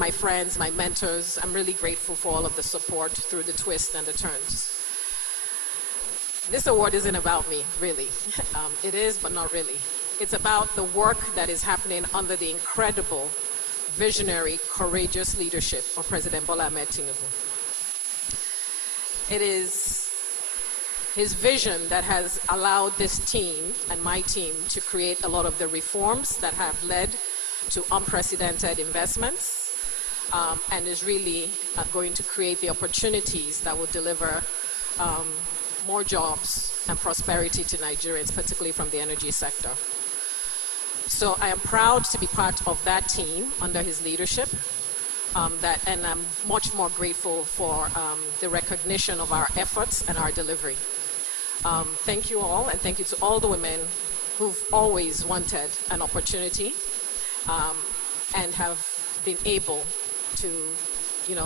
my friends, my mentors. I'm really grateful for all of the support through the twists and the turns. This award isn't about me, really. It is, but not really. It's about the work that is happening under the incredible, visionary, courageous leadership of President Bola Ahmed Tinubu. It is his vision that has allowed this team and my team to create a lot of the reforms that have led to unprecedented investments, and is really going to create the opportunities that will deliver more jobs and prosperity to Nigerians, particularly from the energy sector. So I am proud to be part of that team under his leadership, and I'm much more grateful for the recognition of our efforts and our delivery. Thank you all, and thank you to all the women who've always wanted an opportunity and have been able to,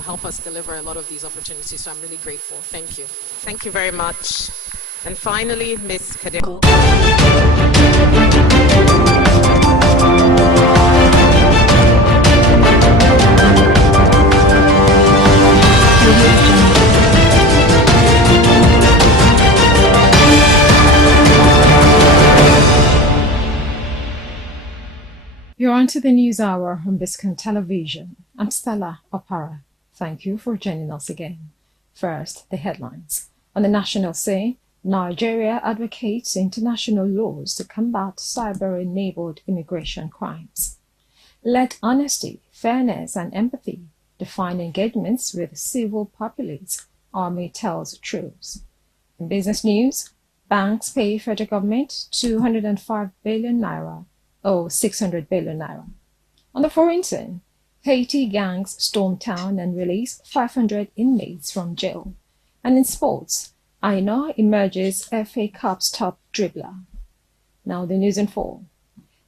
help us deliver a lot of these opportunities. So I'm really grateful. Thank you. Thank you very much. And finally, Ms. Kadeko. You're on to the News Hour on Biscon Television. I'm Stella Opara. Thank you for joining us again. First, the headlines. On the national scene, Nigeria advocates international laws to combat cyber-enabled immigration crimes. Let honesty, fairness, and empathy define engagements with civil populace, Army tells troops. In business news, banks pay federal government 205 billion naira, or 600 billion naira. On the foreign scene, Haiti gangs storm town and release 500 inmates from jail. And in sports, Aina emerges FA Cup's top dribbler. Now the news in full.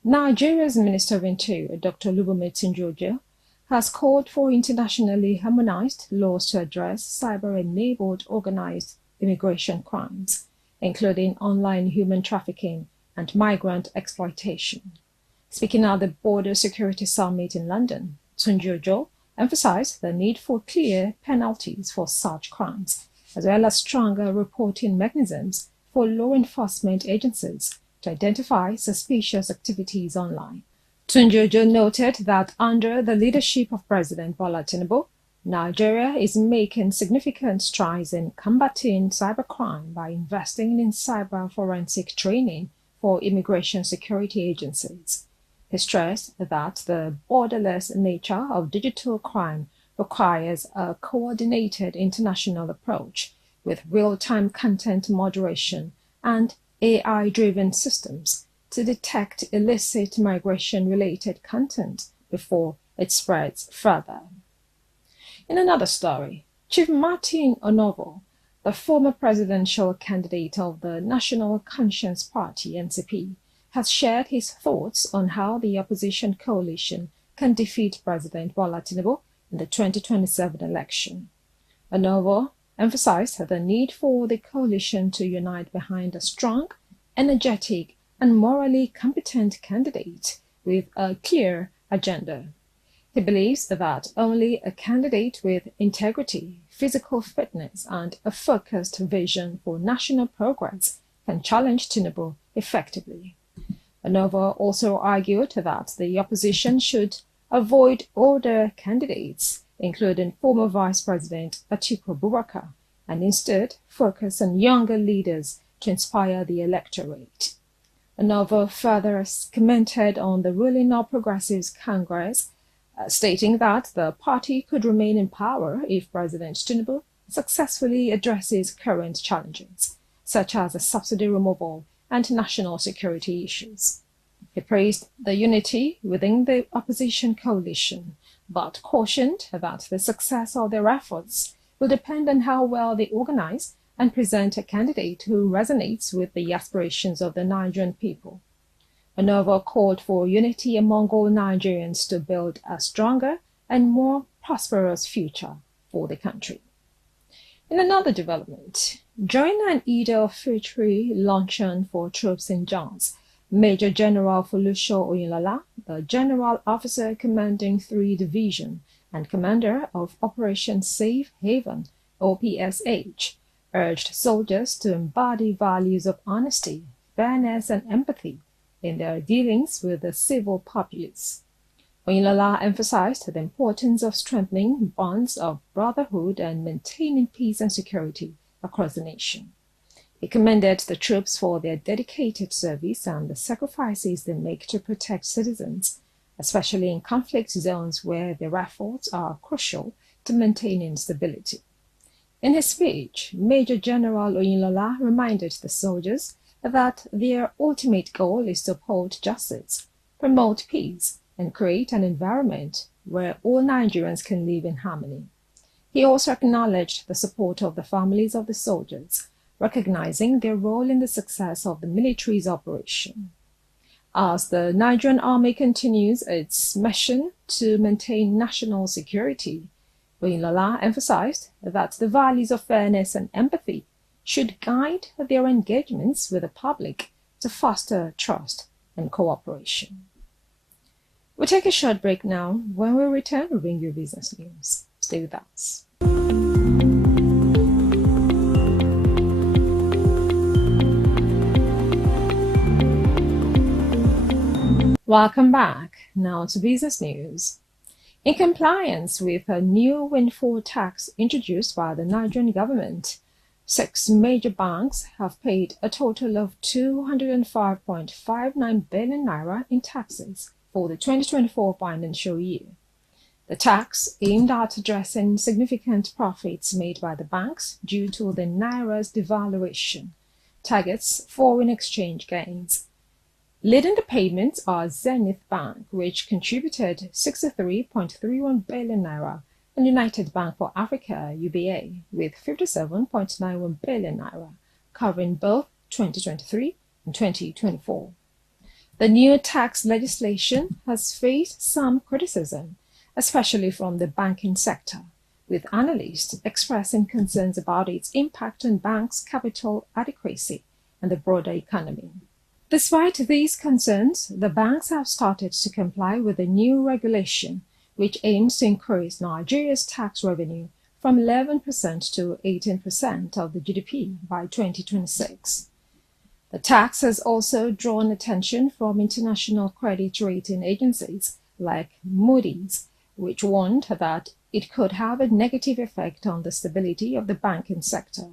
Nigeria's Minister of Interior, Dr. Lubome Tunjojo, has called for internationally harmonized laws to address cyber-enabled organized immigration crimes, including online human trafficking and migrant exploitation. Speaking at the Border Security Summit in London, Tunjojo emphasized the need for clear penalties for such crimes, as well as stronger reporting mechanisms for law enforcement agencies to identify suspicious activities online. Tunjojo noted that under the leadership of President Bola Tinubu, Nigeria is making significant strides in combating cybercrime by investing in cyber forensic training for immigration security agencies. He stressed that the borderless nature of digital crime requires a coordinated international approach with real-time content moderation and AI-driven systems to detect illicit migration-related content before it spreads further. In another story, Chief Martin Onovo, the former presidential candidate of the National Conscience Party, NCP, has shared his thoughts on how the opposition coalition can defeat President Bola Tinubu in the 2027 election. Onovo emphasized the need for the coalition to unite behind a strong, energetic, and morally competent candidate with a clear agenda. He believes that only a candidate with integrity, physical fitness, and a focused vision for national progress can challenge Tinubu effectively. Onovo also argued that the opposition should avoid older candidates, including former Vice President Atiku Abubakar, and instead focus on younger leaders to inspire the electorate. Onovo further commented on the ruling All Progressives Congress, stating that the party could remain in power if President Tinubu successfully addresses current challenges, such as the subsidy removal and national security issues. He praised the unity within the opposition coalition, but cautioned that the success of their efforts will depend on how well they organize and present a candidate who resonates with the aspirations of the Nigerian people. Onovo called for unity among all Nigerians to build a stronger and more prosperous future for the country. In another development, during an Eid al-Fitr luncheon for troops in Jos, Major General Folusho Oyinlola, the General Officer commanding 3 Division and commander of Operation Safe Haven, OPSH, urged soldiers to embody values of honesty, fairness, and empathy in their dealings with the civil populace. Oyinlola emphasized the importance of strengthening bonds of brotherhood and maintaining peace and security across the nation. He commended the troops for their dedicated service and the sacrifices they make to protect citizens, especially in conflict zones where their efforts are crucial to maintaining stability. In his speech, Major General Oyinlola reminded the soldiers that their ultimate goal is to uphold justice, promote peace, and create an environment where all Nigerians can live in harmony. He also acknowledged the support of the families of the soldiers, recognizing their role in the success of the military's operation. As the Nigerian Army continues its mission to maintain national security, Oyinlola emphasized that the values of fairness and empathy should guide their engagements with the public to foster trust and cooperation. We'll take a short break now. When we return, we'll bring you business news. Stay with us. Welcome back. Now to business news. In compliance with a new windfall tax introduced by the Nigerian government, 6 major banks have paid a total of 205.59 billion naira in taxes for the 2024 financial year. The tax, aimed at addressing significant profits made by the banks due to the naira's devaluation, targets foreign exchange gains. Leading the payments are Zenith Bank, which contributed 63.31 billion naira, and United Bank for Africa, UBA, with 57.91 billion naira, covering both 2023 and 2024. The new tax legislation has faced some criticism, especially from the banking sector, with analysts expressing concerns about its impact on banks' capital adequacy and the broader economy. Despite these concerns, the banks have started to comply with the new regulation, which aims to increase Nigeria's tax revenue from 11% to 18% of the GDP by 2026. The tax has also drawn attention from international credit rating agencies like Moody's, which warned that it could have a negative effect on the stability of the banking sector.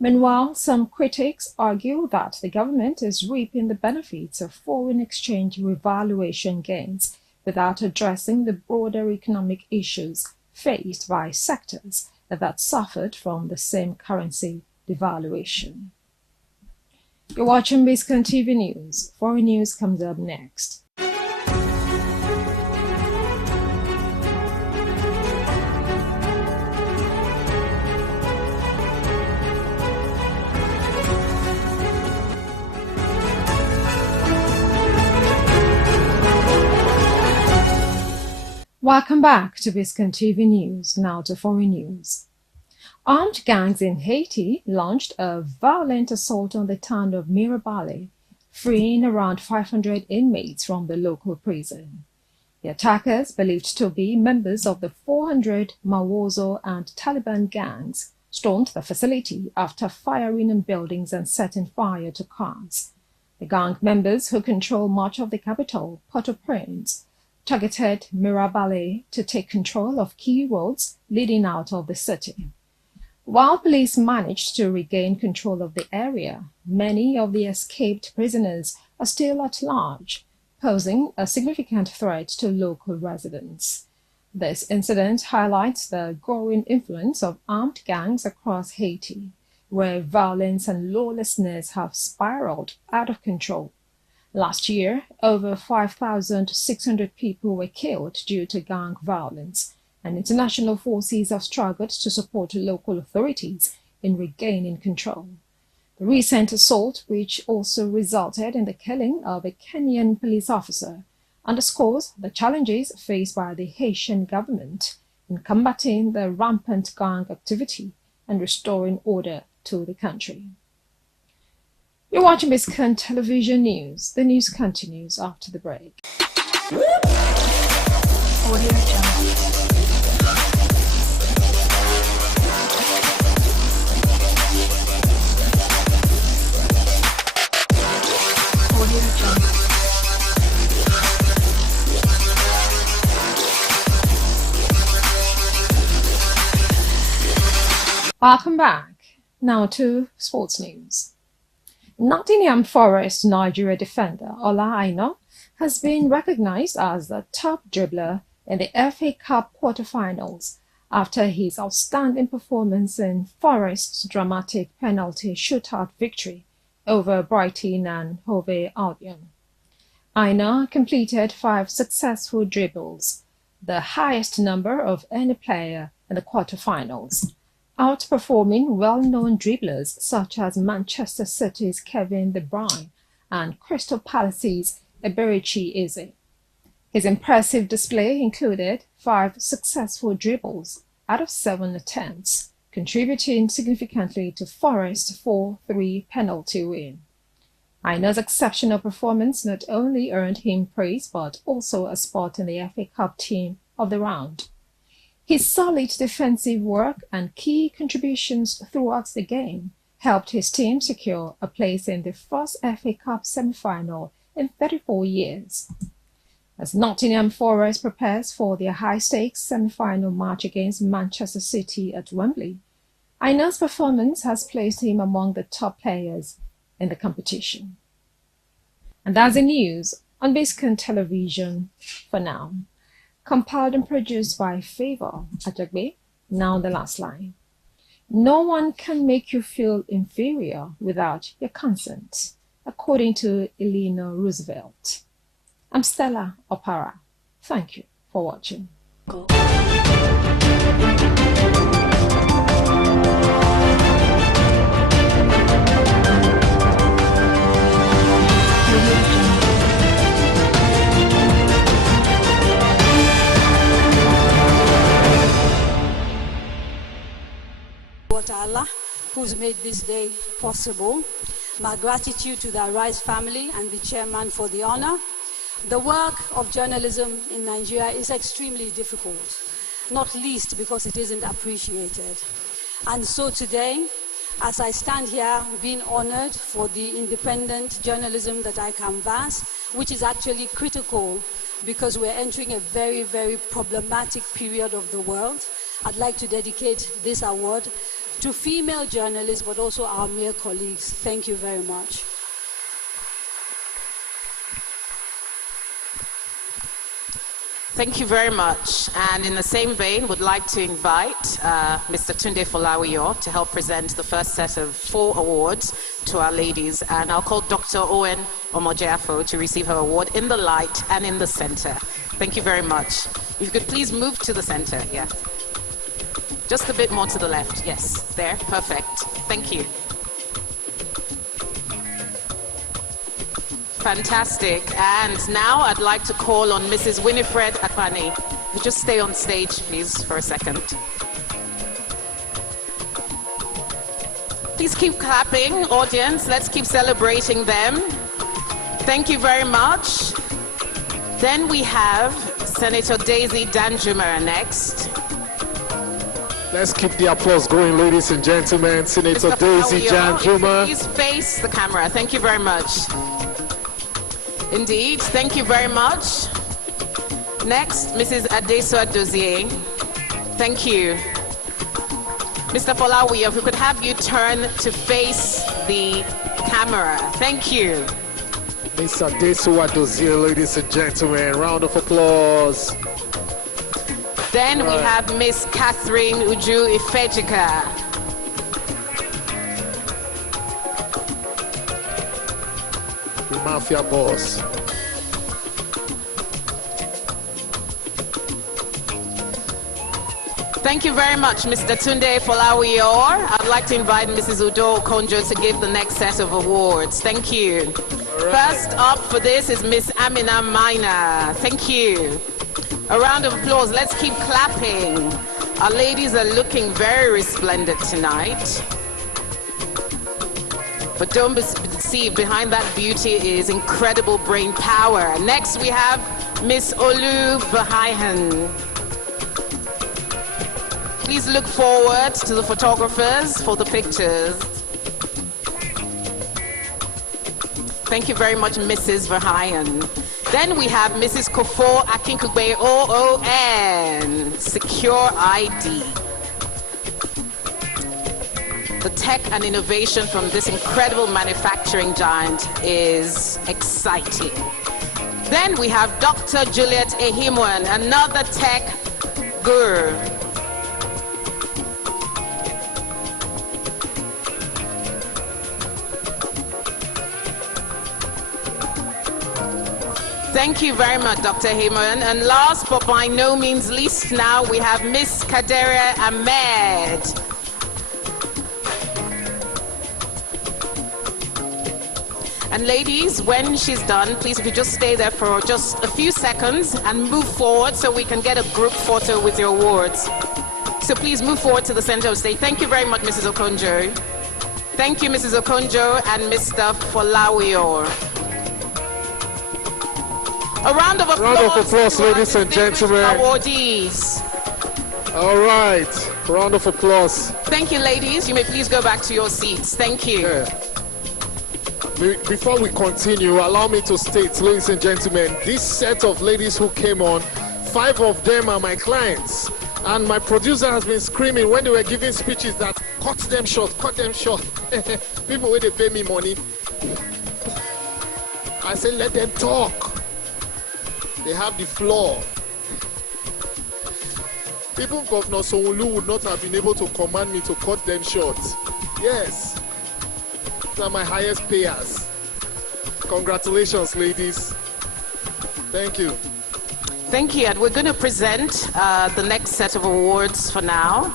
Meanwhile, some critics argue that the government is reaping the benefits of foreign exchange revaluation gains without addressing the broader economic issues faced by sectors that suffered from the same currency devaluation. You're watching Biscon TV News. Foreign news comes up next. Welcome back to Biscon TV News. Now to foreign news. Armed gangs in Haiti launched a violent assault on the town of Mirabale, freeing around 500 inmates from the local prison. The attackers, believed to be members of the 400 Mawozo and Taliban gangs, stormed the facility after firing on buildings and setting fire to cars. The gang members, who control much of the capital, Port-au-Prince, targeted Mirabale to take control of key roads leading out of the city. While police managed to regain control of the area, many of the escaped prisoners are still at large, posing a significant threat to local residents. This incident highlights the growing influence of armed gangs across Haiti, where violence and lawlessness have spiraled out of control. Last year, over 5,600 people were killed due to gang violence, and international forces have struggled to support local authorities in regaining control. The recent assault, which also resulted in the killing of a Kenyan police officer, underscores the challenges faced by the Haitian government in combating the rampant gang activity and restoring order to the country. You're watching Biscon Television News. The news continues after the break. Audio Jungle. Welcome back. Now to sports news. Nottingham Forest Nigeria defender Ola Aina has been recognized as the top dribbler in the FA Cup quarter-finals after his outstanding performance in Forest's dramatic penalty shootout victory over Brighton and Hove Albion. Aina completed 5 successful dribbles, the highest number of any player in the quarter-finals, outperforming well-known dribblers such as Manchester City's Kevin De Bruyne and Crystal Palace's Eberechi Eze. His impressive display included 5 successful dribbles out of 7 attempts, contributing significantly to Forest's 4-3 penalty win. Aina's exceptional performance not only earned him praise but also a spot in the FA Cup team of the round. His solid defensive work and key contributions throughout the game helped his team secure a place in the first FA Cup semi-final in 34 years. As Nottingham Forest prepares for their high-stakes semi-final match against Manchester City at Wembley, Aina's performance has placed him among the top players in the competition. And that's the news on Biscon Television for now. Compiled and produced by Favor Ajagbe, now the last line. No one can make you feel inferior without your consent, according to Eleanor Roosevelt. I'm Stella Opara. Thank you for watching. Allah, who's made this day possible. My gratitude to the Arise family and the chairman for the honor. The work of journalism in Nigeria is extremely difficult, not least because it isn't appreciated. And so today, as I stand here being honored for the independent journalism that I canvass, which is actually critical because we're entering a very, very problematic period of the world, I'd like to dedicate this award to female journalists, but also our male colleagues. Thank you very much. Thank you very much. And in the same vein, would like to invite Mr. Tunde Folawiyo to help present the first set of 4 awards to our ladies. And I'll call Dr. Owen Omojeafo to receive her award in the light and in the center. Thank you very much. If you could please move to the center, yeah. Just a bit more to the left, yes. There, perfect. Thank you. Fantastic. And now I'd like to call on Mrs. Winifred Akpani. Just stay on stage, please, for a second. Please keep clapping, audience. Let's keep celebrating them. Thank you very much. Then we have Senator Daisy Danjuma next. Let's keep the applause going, ladies and gentlemen. Senator Daisy Danjuma. Please face the camera. Thank you very much. Indeed, thank you very much. Next, Mrs. Adesua Dozier. Thank you. Mr. Folawiyo, if we could have you turn to face the camera. Thank you. Miss Adesua Dozier, ladies and gentlemen. Round of applause. Then we have Miss Catherine Uju Ifejika. The Mafia boss. Thank you very much, Mr. Tunde Folawiyo. I'd like to invite Mrs. Udo Konjo to give the next set of awards. Thank you. Right. First up for this is Miss Amina Mina. Thank you. A round of applause. Let's keep clapping. Our ladies are looking very resplendent tonight. But don't be deceived, behind that beauty is incredible brain power. Next we have Miss Olu Bahayan. Please look forward to the photographers for the pictures. Thank you very much, Mrs. Verheyen. Then we have Mrs. Kofo Akinkugbe OON, Secure ID. the tech and innovation from this incredible manufacturing giant is exciting. Then we have Dr. Juliet Ehimwen, another tech guru. Thank you very much, Dr. Ehimwen. And last but by no means least now, we have Miss Kaderia Ahmed. And ladies, when she's done, please if you just stay there for just a few seconds and move forward so we can get a group photo with your awards. So please move forward to the center of the stage. Thank you very much, Mrs. Okonjo. Thank you, Mrs. Okonjo and Mr. Folawiyo. A round of applause, ladies and gentlemen. Awardees. All right, round of applause. Thank you, ladies. You may please go back to your seats. Thank you. Yeah. Before we continue, allow me to state, ladies and gentlemen, this set of ladies who came on, 5 of them are my clients. And my producer has been screaming when they were giving speeches that cut them short, cut them short. People when they pay me money. I say let them talk. They have the floor. People Governor Sonwolu would not have been able to command me to cut them short. Yes. These are my highest payers. Congratulations, ladies. Thank you. Thank you. And we're going to present the next set of awards for now.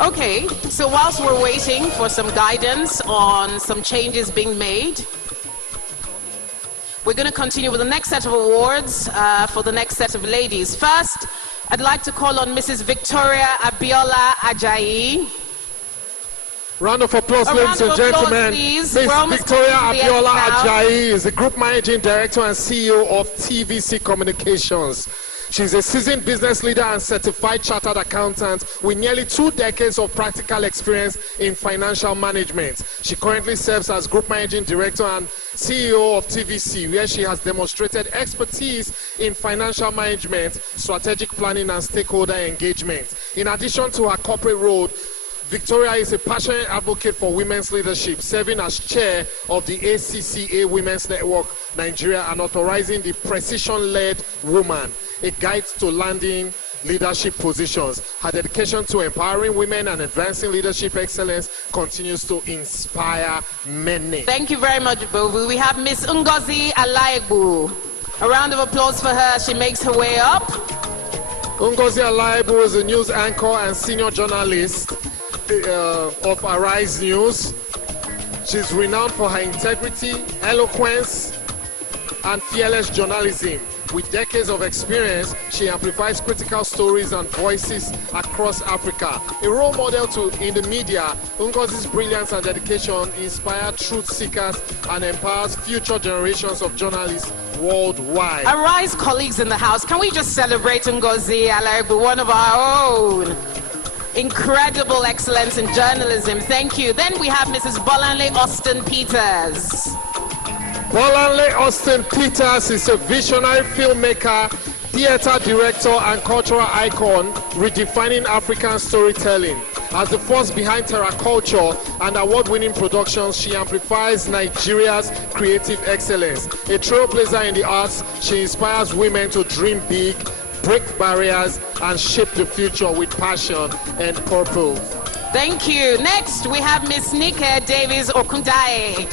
Okay, so whilst we're waiting for some guidance on some changes being made, we're going to continue with the next set of awards for the next set of ladies. First, I'd like to call on Mrs. Victoria Abiola Ajayi. Round of applause, ladies and gentlemen. Miss Victoria Abiola Ajayi is the Group Managing Director and CEO of TVC Communications. She's a seasoned business leader and certified chartered accountant with nearly 2 decades of practical experience in financial management. She currently serves as Group Managing Director and CEO of TVC, where she has demonstrated expertise in financial management, strategic planning, and stakeholder engagement. In addition to her corporate role, Victoria is a passionate advocate for women's leadership, serving as chair of the ACCA Women's Network Nigeria and authorizing the Precision-Led Woman, a guide to landing leadership positions. Her dedication to empowering women and advancing leadership excellence continues to inspire many. Thank you very much, Bovu. We have Miss Ngozi Alaibu. A round of applause for her as she makes her way up. Ngozi Alaibu is a news anchor and senior journalist of Arise News. She's renowned for her integrity, eloquence, and fearless journalism. With decades of experience, she amplifies critical stories and voices across Africa. A role model in the media, Ngozi's brilliance and dedication inspire truth seekers and empowers future generations of journalists worldwide. Arise colleagues in the house, can we just celebrate Ngozi Alaibu, one of our own? Incredible excellence in journalism. Thank you. Then we have Mrs. Bolanle Austin Peters. Bolanle Austin Peters is a visionary filmmaker, theater director, and cultural icon, redefining African storytelling. As the force behind Terra Culture and award-winning productions, she amplifies Nigeria's creative excellence. A trailblazer in the arts, she inspires women to dream big, break barriers, and shape the future with passion and purpose. Thank you. Next, we have Miss Nike Davis Okundaye.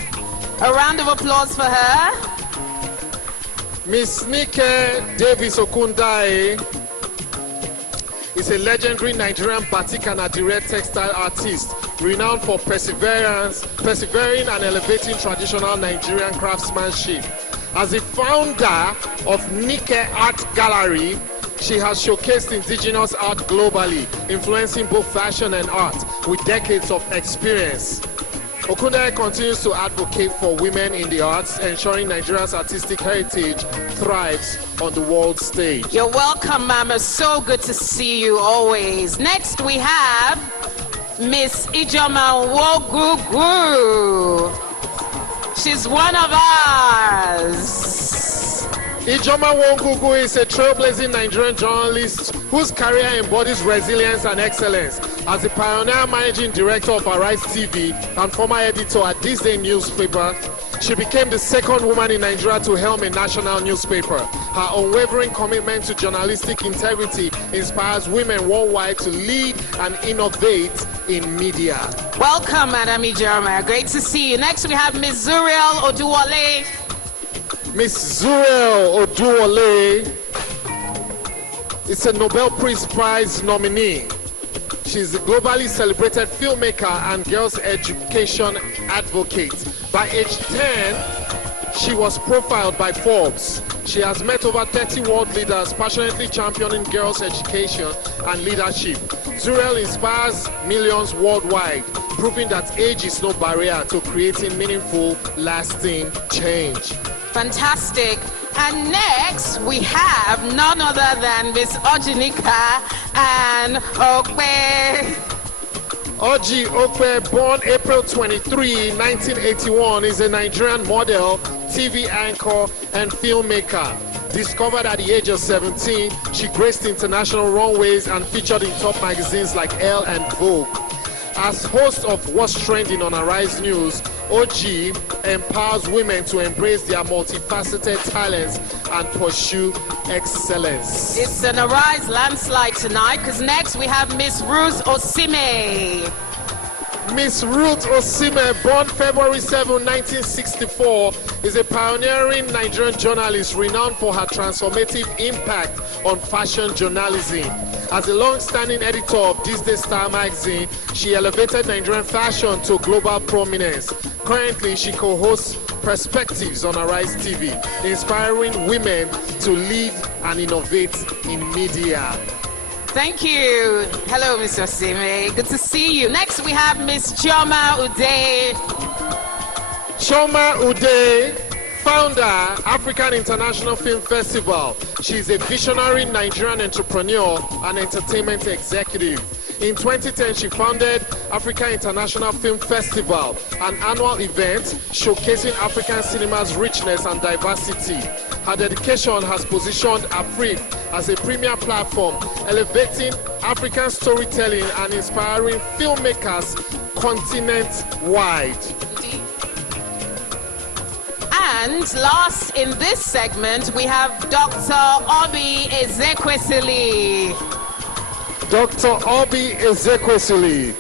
A round of applause for her. Miss Nike Davis Okundaye is a legendary Nigerian batik and adire textile artist, renowned for persevering and elevating traditional Nigerian craftsmanship. As the founder of Nike Art Gallery, she has showcased indigenous art globally, influencing both fashion and art with decades of experience. Okundaye continues to advocate for women in the arts, ensuring Nigeria's artistic heritage thrives on the world stage. You're welcome, Mama. So good to see you always. Next, we have Miss Ijoma Wogugu. She's one of ours. Ijoma Nwongugu is a trailblazing Nigerian journalist whose career embodies resilience and excellence. As the pioneer managing director of Arise TV and former editor at This Day newspaper, she became the second woman in Nigeria to helm a national newspaper. Her unwavering commitment to journalistic integrity inspires women worldwide to lead and innovate in media. Welcome, Madam Ijoma. Great to see you. Next, we have Ms. Zuriel Oduwole. Miss Zuriel Oduwole is a Nobel Peace Prize nominee. She's a globally celebrated filmmaker and girls' education advocate. By age 10, she was profiled by Forbes. She has met over 30 world leaders passionately championing girls' education and leadership. Zuriel inspires millions worldwide, proving that age is no barrier to creating meaningful, lasting change. Fantastic. And next, we have none other than Miss Ojinika and Okwe. Oji Okwe, born April 23, 1981, is a Nigerian model, TV anchor, and filmmaker. Discovered at the age of 17, she graced international runways and featured in top magazines like Elle and Vogue. As host of What's Trending on Arise News, OG empowers women to embrace their multifaceted talents and pursue excellence. It's an Arise landslide tonight, because next we have Miss Ruth Osime. Miss Ruth Osime, born February 7, 1964, is a pioneering Nigerian journalist renowned for her transformative impact on fashion journalism. As a long-standing editor of This Day Star magazine, she elevated Nigerian fashion to global prominence. Currently, she co-hosts Perspectives on Arise TV, inspiring women to lead and innovate in media. Thank you. Hello, Mr. Osime. Good to see you. Next, we have Miss Chioma Ude. Chioma Ude, founder, African International Film Festival. She's a visionary Nigerian entrepreneur and entertainment executive. In 2010, she founded African International Film Festival, an annual event showcasing African cinema's richness and diversity. Her dedication has positioned Afrique as a premier platform, elevating African storytelling and inspiring filmmakers continent-wide. And last in this segment, we have Dr. Obi Ezekwesili. Dr. Obi Ezekwesili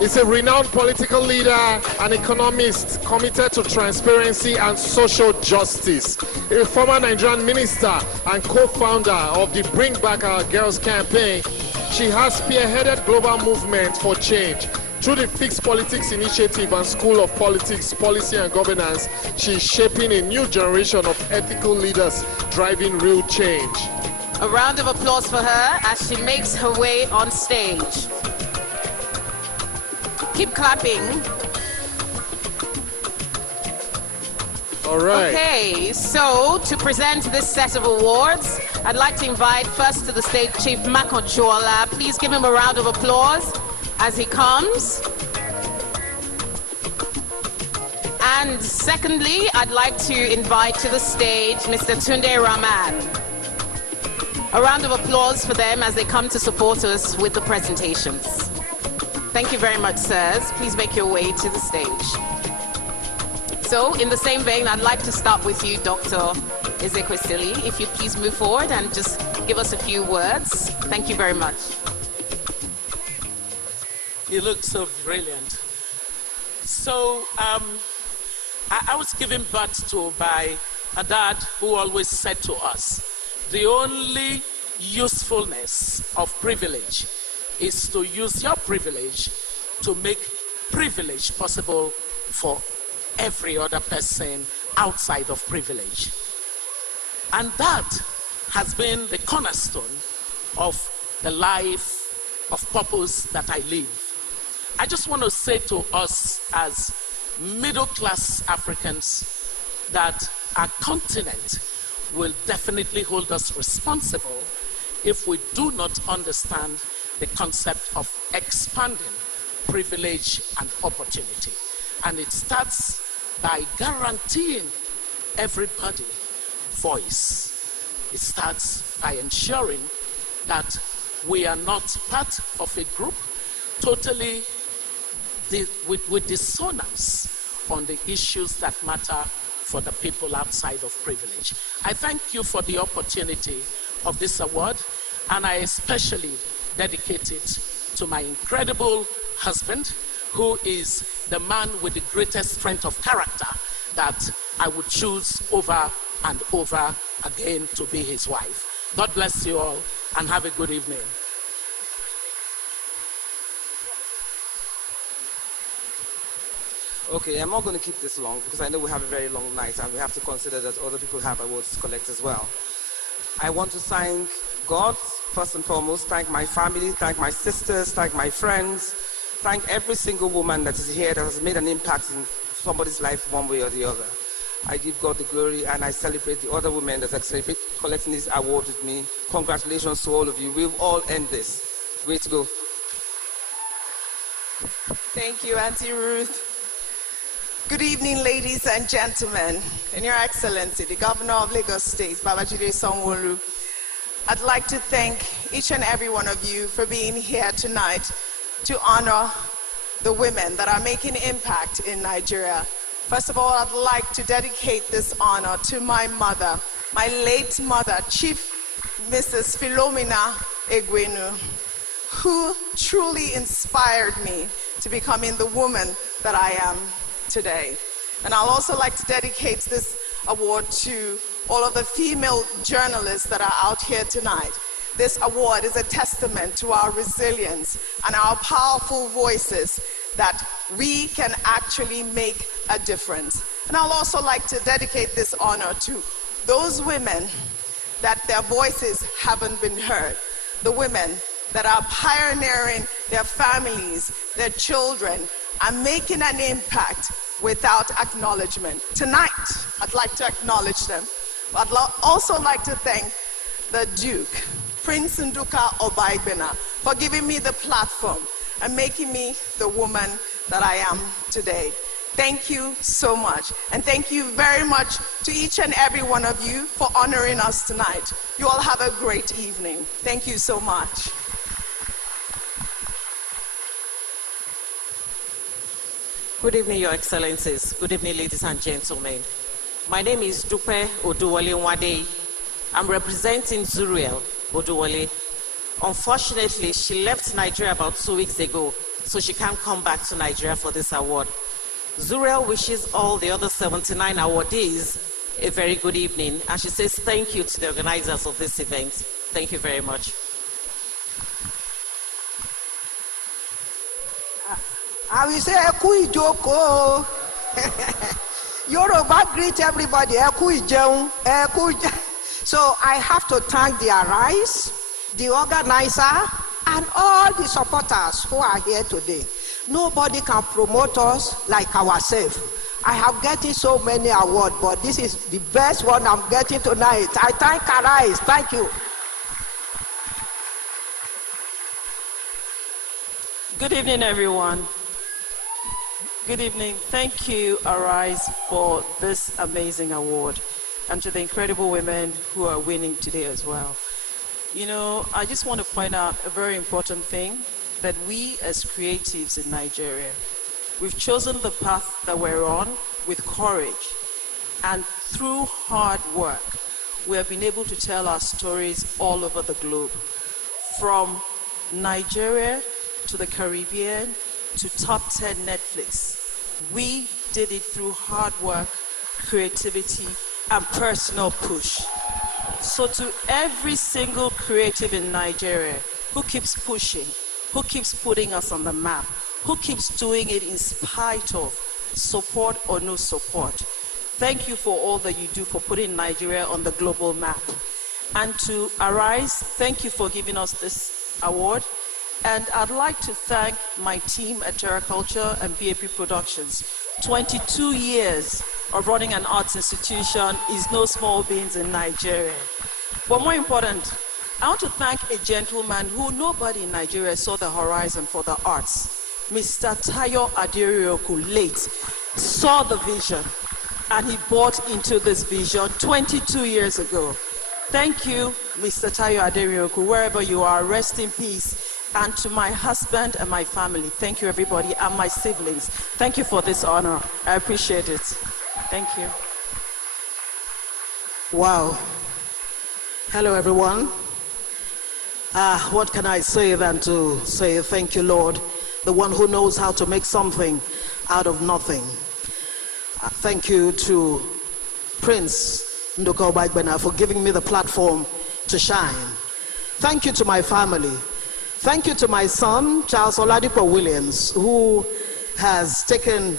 is a renowned political leader and economist committed to transparency and social justice. A former Nigerian minister and co-founder of the Bring Back Our Girls campaign, she has spearheaded global movement for change. Through the Fixed Politics Initiative and School of Politics, Policy and Governance, she is shaping a new generation of ethical leaders driving real change. A round of applause for her as she makes her way on stage. Keep clapping. All right. Okay, so to present this set of awards, I'd like to invite first to the stage Chief Makochola. Please give him a round of applause as he comes. And secondly, I'd like to invite to the stage Mr. Tunde Rahman. A round of applause for them as they come to support us with the presentations. Thank you very much, sirs. Please make your way to the stage. So, in the same vein, I'd like to start with you, Dr. Ezekwesili. If you please move forward and just give us a few words. Thank you very much. You look so brilliant. So, I was given birth to by a dad who always said to us, the only usefulness of privilege is to use your privilege to make privilege possible for every other person outside of privilege. And that has been the cornerstone of the life of purpose that I live. I just want to say to us as middle-class Africans that our continent will definitely hold us responsible if we do not understand the concept of expanding privilege and opportunity. And it starts by guaranteeing everybody voice. It starts by ensuring that we are not part of a group totally with dissonance on the issues that matter for the people outside of privilege. I thank you for the opportunity of this award, and I especially dedicate it to my incredible husband, who is the man with the greatest strength of character that I would choose over and over again to be his wife. God bless you all, and have a good evening. Okay, I'm not going to keep this long because I know we have a very long night and we have to consider that other people have awards to collect as well. I want to thank God, first and foremost, thank my family, thank my sisters, thank my friends, thank every single woman that is here that has made an impact in somebody's life one way or the other. I give God the glory and I celebrate the other women that are collecting this award with me. Congratulations to all of you. We'll all end this. Way to go. Thank you, Auntie Ruth. Good evening, ladies and gentlemen, and Your Excellency, the Governor of Lagos State, Babajide Sanwo-Olu. I'd like to thank each and every one of you for being here tonight to honor the women that are making impact in Nigeria. First of all, I'd like to dedicate this honor to my mother, my late mother, Chief Mrs. Philomena Egwenu, who truly inspired me to becoming the woman that I am today. And I'll also like to dedicate this award to all of the female journalists that are out here tonight. This award is a testament to our resilience and our powerful voices that we can actually make a difference. And I'll also like to dedicate this honor to those women that their voices haven't been heard, the women that are pioneering their families, their children, and making an impact without acknowledgement. Tonight, I'd like to acknowledge them. I'd also like to thank the Duke, Prince Nduka Obaibena, for giving me the platform and making me the woman that I am today. Thank you so much. And thank you very much to each and every one of you for honoring us tonight. You all have a great evening. Thank you so much. Good evening, Your Excellencies. Good evening, ladies and gentlemen. My name is Dupe Oduwole Nwade. I'm representing Zuriel Oduwole. Unfortunately, she left Nigeria about 2 weeks ago, so she can't come back to Nigeria for this award. Zuriel wishes all the other 79 awardees a very good evening, and she says thank you to the organizers of this event. Thank you very much. I will say, Eku Ijoko. Yoruba greet everybody. Eku Ijeun. So I have to thank the Arise, the organizer, and all the supporters who are here today. Nobody can promote us like ourselves. I have getting so many awards, but this is the best one I'm getting tonight. I thank Arise. Thank you. Good evening, everyone. Good evening. Thank you, Arise, for this amazing award, and to the incredible women who are winning today as well. You know, I just want to point out a very important thing, that we as creatives in Nigeria, we've chosen the path that we're on with courage, and through hard work, we have been able to tell our stories all over the globe, from Nigeria to the Caribbean to top 10 Netflix. We did it through hard work, creativity, and personal push. So to every single creative in Nigeria who keeps pushing, who keeps putting us on the map, who keeps doing it in spite of support or no support, thank you for all that you do for putting Nigeria on the global map. And to Arise, thank you for giving us this award. And I'd like to thank my team at Terra Culture and BAP Productions. 22 years of running an arts institution is no small beans in Nigeria. But more important, I want to thank a gentleman who nobody in Nigeria saw the horizon for the arts, Mr. Tayo Adirioku, late. saw the vision and he bought into this vision 22 years ago. Thank you, Mr. Tayo Aderioku, wherever you are, rest in peace. And to my husband and my family, thank you everybody, and my siblings. Thank you for this honor. I appreciate it. Thank you. Wow. Hello everyone. What can I say than to say thank you, Lord, the one who knows how to make something out of nothing. Thank you to Prince Nduka Obagbena for giving me the platform to shine. Thank you to my family. Thank you to my son, Charles Oladipo Williams, who has taken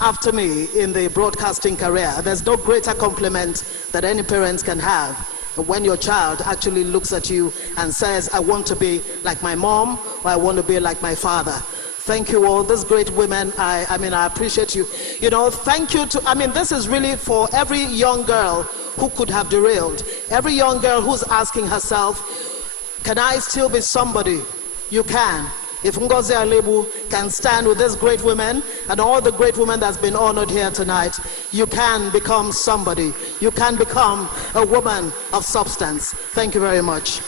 after me in the broadcasting career. There's no greater compliment that any parent can have when your child actually looks at you and says, I want to be like my mom, or I want to be like my father. Thank you all, these great women. I appreciate you. You know, thank you to, this is really for every young girl who could have derailed. Every young girl who's asking herself, can I still be somebody? You can. If Ngozi Alebu can stand with these great women and all the great women that's been honored here tonight, you can become somebody. You can become a woman of substance. Thank you very much.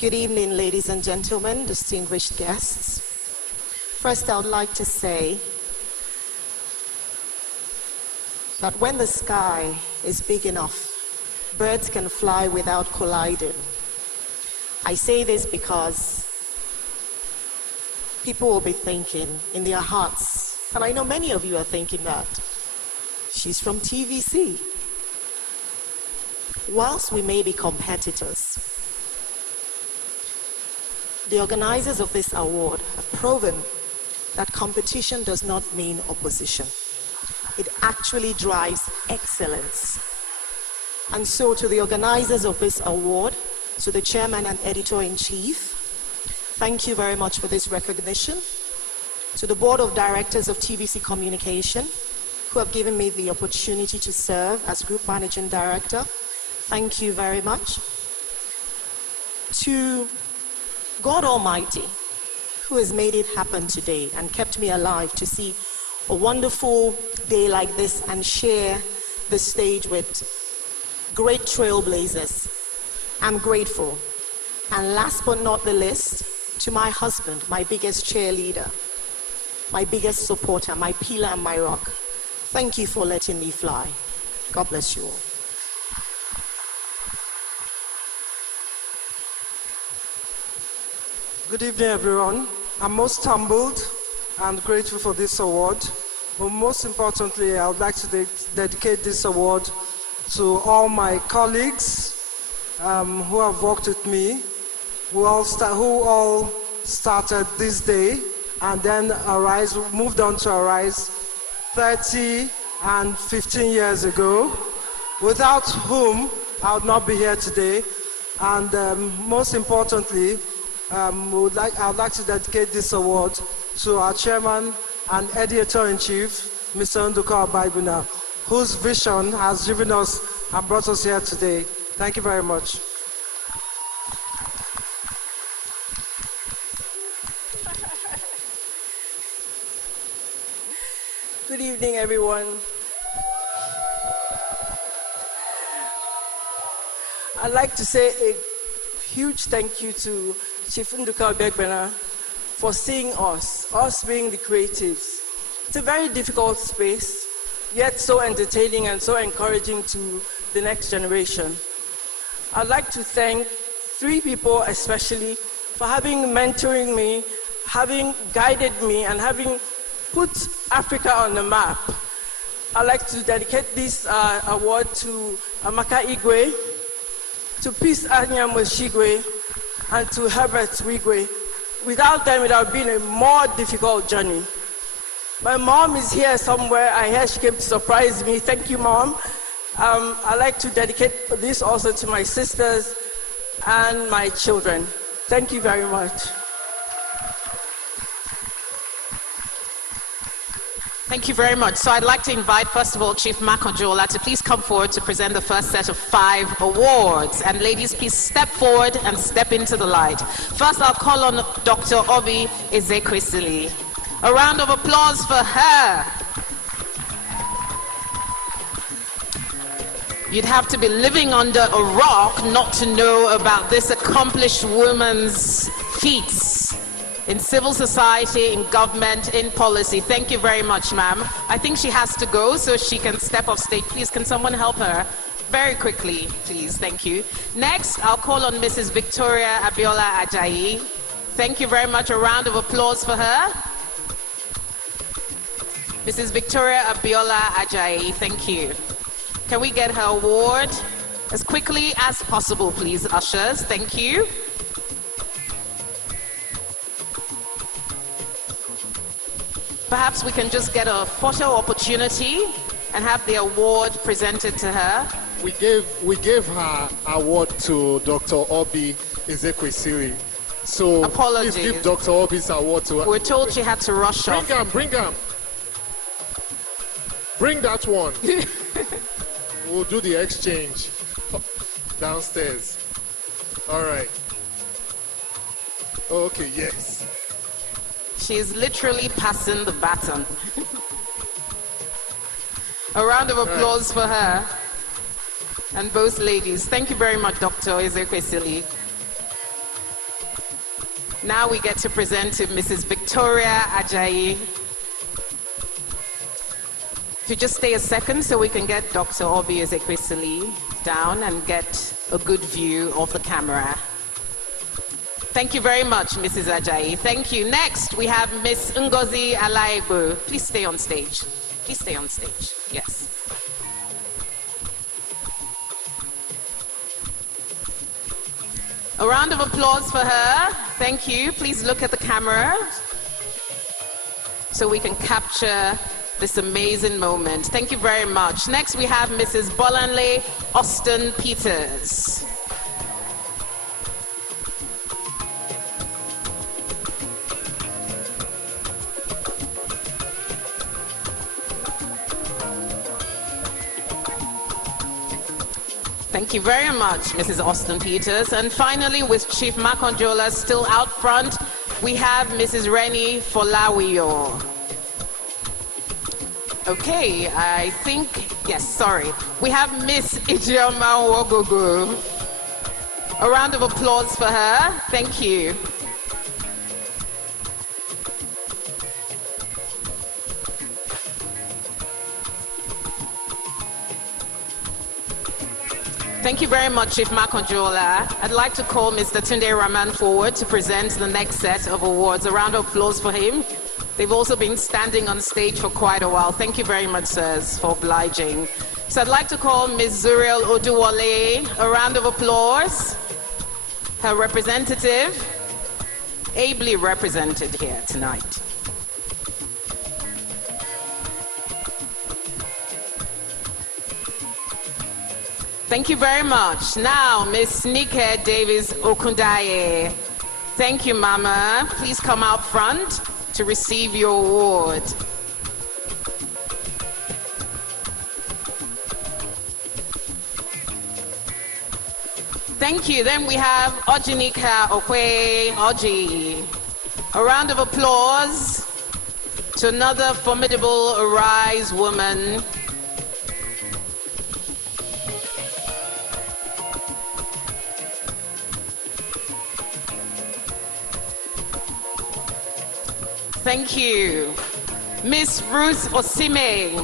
Good evening, ladies and gentlemen, distinguished guests. First, I would like to say that when the sky is big enough, birds can fly without colliding. I say this because people will be thinking in their hearts, and I know many of you are thinking that, she's from TVC. Whilst we may be competitors, the organizers of this award have proven that competition does not mean opposition. It actually drives excellence. And so to the organizers of this award, to the chairman and editor-in-chief, thank you very much for this recognition. To the board of directors of TVC Communication, who have given me the opportunity to serve as group managing director, thank you very much. To God Almighty, who has made it happen today and kept me alive to see a wonderful day like this and share the stage with great trailblazers. I'm grateful. And last but not the least, to my husband, my biggest cheerleader, my biggest supporter, my pillar and my rock. Thank you for letting me fly. God bless you all. Good evening, everyone. I'm most humbled and grateful for this award. But most importantly, I would like to dedicate this award to all my colleagues who have worked with me, who all started this day and then moved on to Arise 30 and 15 years ago, without whom I would not be here today. And most importantly, I would like to dedicate this award to our chairman and editor-in-chief, Mr. Nduka Obagbena, whose vision has driven us and brought us here today. Thank you very much. Good evening, everyone. I'd like to say a huge thank you to Chief Nduka Obagbena for seeing us being the creatives. It's a very difficult space, yet so entertaining and so encouraging to the next generation. I'd like to thank three people especially for having mentoring me, having guided me, and having put Africa on the map. I'd like to dedicate this award to Amaka Igwe, to Peace Anyamweshigwe, and to Herbert Wigwe. Without them, it would have been a more difficult journey. My mom is here somewhere. I hear she came to surprise me. Thank you, Mom. I'd like to dedicate this also to my sisters and my children. Thank you very much. Thank you very much. So I'd like to invite, first of all, Chief Makonjola to please come forward to present the first set of 5 awards. And ladies, please step forward and step into the light. First, I'll call on Dr. Obi Ezekwesili. A round of applause for her. You'd have to be living under a rock not to know about this accomplished woman's feats in civil society, in government, in policy. Thank you very much, ma'am. I think she has to go so she can step off stage. Please, can someone help her? Very quickly, please. Thank you. Next, I'll call on Mrs. Victoria Abiola Ajayi. Thank you very much. A round of applause for her. Mrs. Victoria Abiola Ajayi, thank you. Can we get her award as quickly as possible, please, ushers? Thank you. Perhaps we can just get a photo opportunity and have the award presented to her. We gave her award to Dr. Obi Ezekwesili. So apologies. Please give Dr. Obi's award to her. We're told she had to rush off. Bring him. Bring that one. We'll do the exchange downstairs. All right. Okay, yes. She's literally passing the baton. A round of applause for her and both ladies. Thank you very much, Dr. Ezekwesili. Now we get to present to Mrs. Victoria Ajayi. If you just stay a second so we can get Dr. Obi Ezekwesili down and get a good view of the camera. Thank you very much, Mrs. Ajayi. Thank you. Next, we have Miss Ngozi Alaigbo. Please stay on stage. Please stay on stage. Yes. A round of applause for her. Thank you. Please look at the camera so we can capture this amazing moment. Thank you very much. Next, we have Mrs. Bolanle Austin Peters. Thank you very much, Mrs. Austin Peters. And finally, with Chief Makonjola still out front, we have Mrs. Reni Folawiyo. Okay, I think, yes, sorry. We have Miss Ijeoma Wogogo. A round of applause for her. Thank you. Thank you very much, Chief Makonjola. I'd like to call Mr. Tunde Raman forward to present the next set of awards. A round of applause for him. They've also been standing on stage for quite a while. Thank you very much, sirs, for obliging. So I'd like to call Ms. Zuriel Oduwole. A round of applause. Her representative, ably represented here tonight. Thank you very much. Now, Ms. Nike Davis Okundaye. Thank you, Mama. Please come out front to receive your award. Thank you. Then we have Ojinika Okwe Oji. A round of applause to another formidable Arise woman. Thank you. Miss Ruth Osime.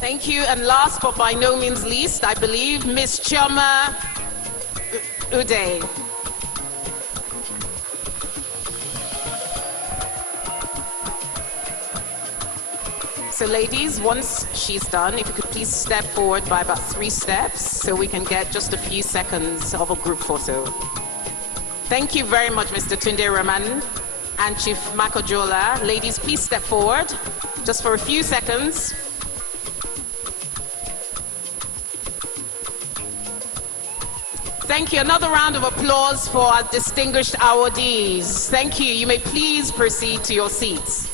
Thank you. And last but by no means least, I believe, Miss Chioma Uday. So ladies, once she's done, if you could please step forward by about 3 steps so we can get just a few seconds of a group photo. Thank you very much, Mr. Tunde Raman. and Chief Makojola. Ladies, please step forward just for a few seconds. Thank you. Another round of applause for our distinguished awardees. Thank you. You may please proceed to your seats.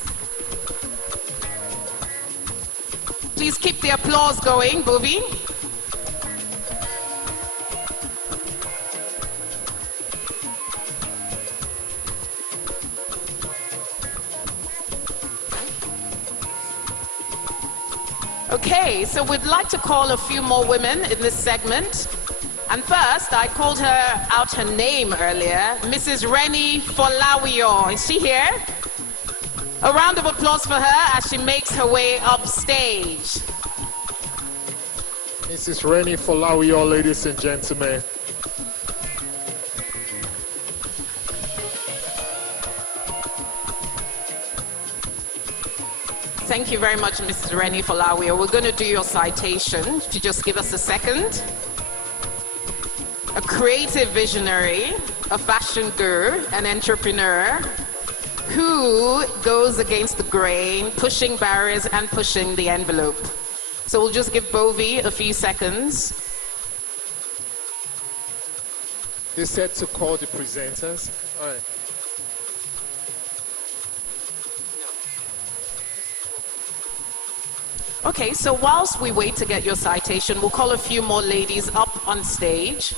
Please keep the applause going, Bovi. Okay, so we'd like to call a few more women in this segment. And first, I called her out her name earlier, Mrs. Rennie Folawiyo. Is she here? A round of applause for her as she makes her way upstage. Mrs. Rennie Folawiyo, ladies and gentlemen. Thank you very much, Mrs. Rennie Folawiyo. We're going to do your citation. If you just give us a second. A creative visionary, a fashion guru, an entrepreneur who goes against the grain, pushing barriers and pushing the envelope. So we'll just give Bovi a few seconds. They said to call the presenters. All right. Okay, so whilst we wait to get your citation, we'll call a few more ladies up on stage.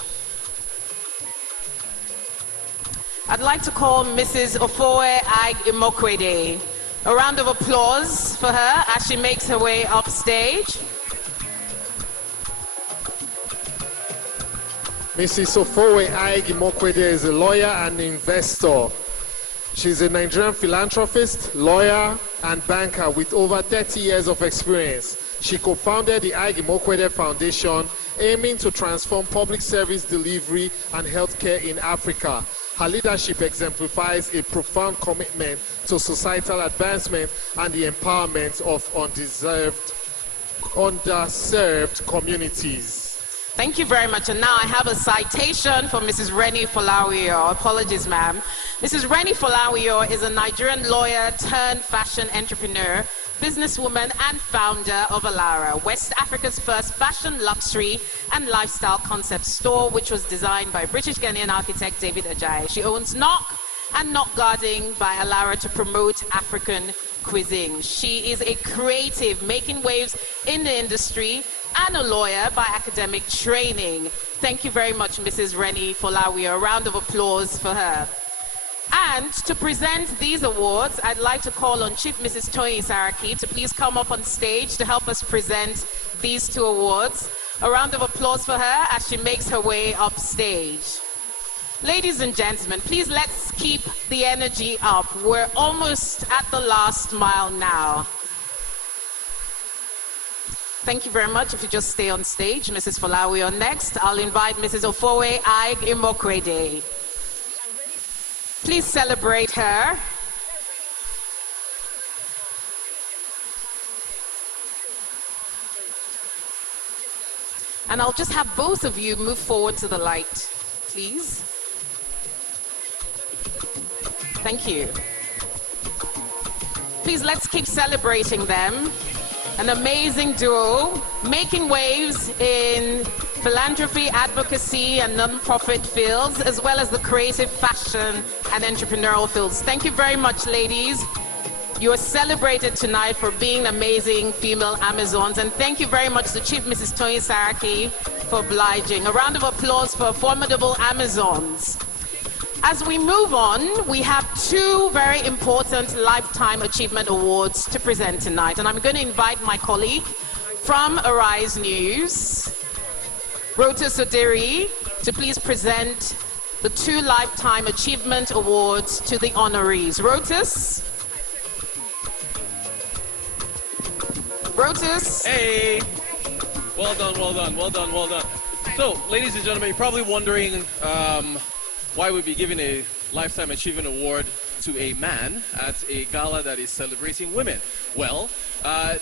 I'd like to call Mrs. Ofoe Ag Imokwede. A round of applause for her as she makes her way upstage. Mrs. Ofoe Ag Imokwede is a lawyer and investor. She's a Nigerian philanthropist, lawyer, and banker with over 30 years of experience. She co-founded the Ag Imokwede Foundation, aiming to transform public service delivery and healthcare in Africa. Her leadership exemplifies a profound commitment to societal advancement and the empowerment of underserved communities. Thank you very much. And now I have a citation for Mrs. Rennie Folawiyo. Apologies, ma'am. Mrs. Rennie Folawiyo is a Nigerian lawyer turned fashion entrepreneur, businesswoman and founder of Alara, West Africa's first fashion, luxury and lifestyle concept store, which was designed by British Ghanaian architect David Ajayi. She owns Knock and Knock Garden by Alara to promote African cuisine. She is a creative, making waves in the industry, and a lawyer by academic training. Thank you very much, Mrs. Rennie Folawiyo. A round of applause for her. And to present these awards, I'd like to call on Chief Mrs. Toyin Saraki to please come up on stage to help us present these two awards. A round of applause for her as she makes her way upstage. Ladies and gentlemen, please let's keep the energy up. We're almost at the last mile now. Thank you very much. If you just stay on stage, Mrs. Folawiyo. Next, I'll invite Mrs. Ofoe Ag Imokwede. Please celebrate her. And I'll just have both of you move forward to the light, please. Thank you. Please, let's keep celebrating them. An amazing duo, making waves in philanthropy, advocacy, and non-profit fields, as well as the creative fashion and entrepreneurial fields. Thank you very much, ladies. You are celebrated tonight for being amazing female Amazons, and thank you very much to Chief Mrs. Toyin Saraki for obliging. A round of applause for formidable Amazons. As we move on, we have two very important Lifetime Achievement Awards to present tonight, and I'm going to invite my colleague from Arise News, Rota Sodiri, to please present the two Lifetime Achievement Awards to the honorees. Rotus? Rotus? Hey! Well done, well done, well done, well done. So, ladies and gentlemen, you're probably wondering why we'd be giving a Lifetime Achievement Award to a man at a gala that is celebrating women. Well,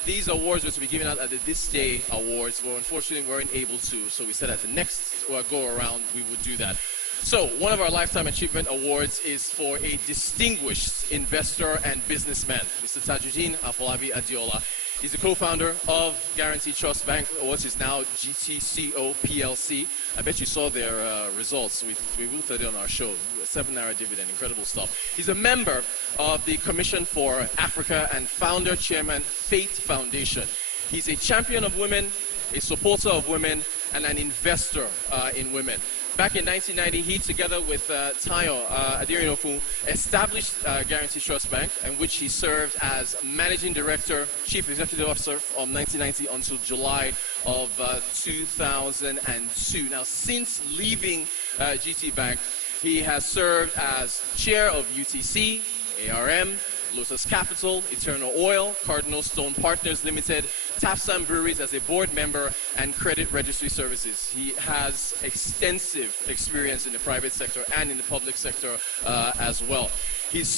these awards were to be given out at the This Day Awards, but unfortunately we weren't able to, so we said at the next go around we would do that. So, one of our Lifetime Achievement Awards is for a distinguished investor and businessman, Mr. Tajuddin Afolabi Adiola. He's the co-founder of Guarantee Trust Bank, which is now GTCO PLC. I bet you saw their results. We will tell you on our show. 7 Naira dividend, incredible stuff. He's a member of the Commission for Africa and founder, chairman, Faith Foundation. He's a champion of women, a supporter of women, and an investor in women. Back in 1990, he, together with Tayo Adirinofu, established Guarantee Trust Bank, in which he served as Managing Director, Chief Executive Officer from 1990 until July of 2002. Now, since leaving GT Bank, he has served as Chair of UTC, ARM, Lotus Capital, Eternal Oil, Cardinal Stone Partners Limited, Tapsam Breweries as a board member, and Credit Registry Services. He has extensive experience in the private sector and in the public sector as well. He's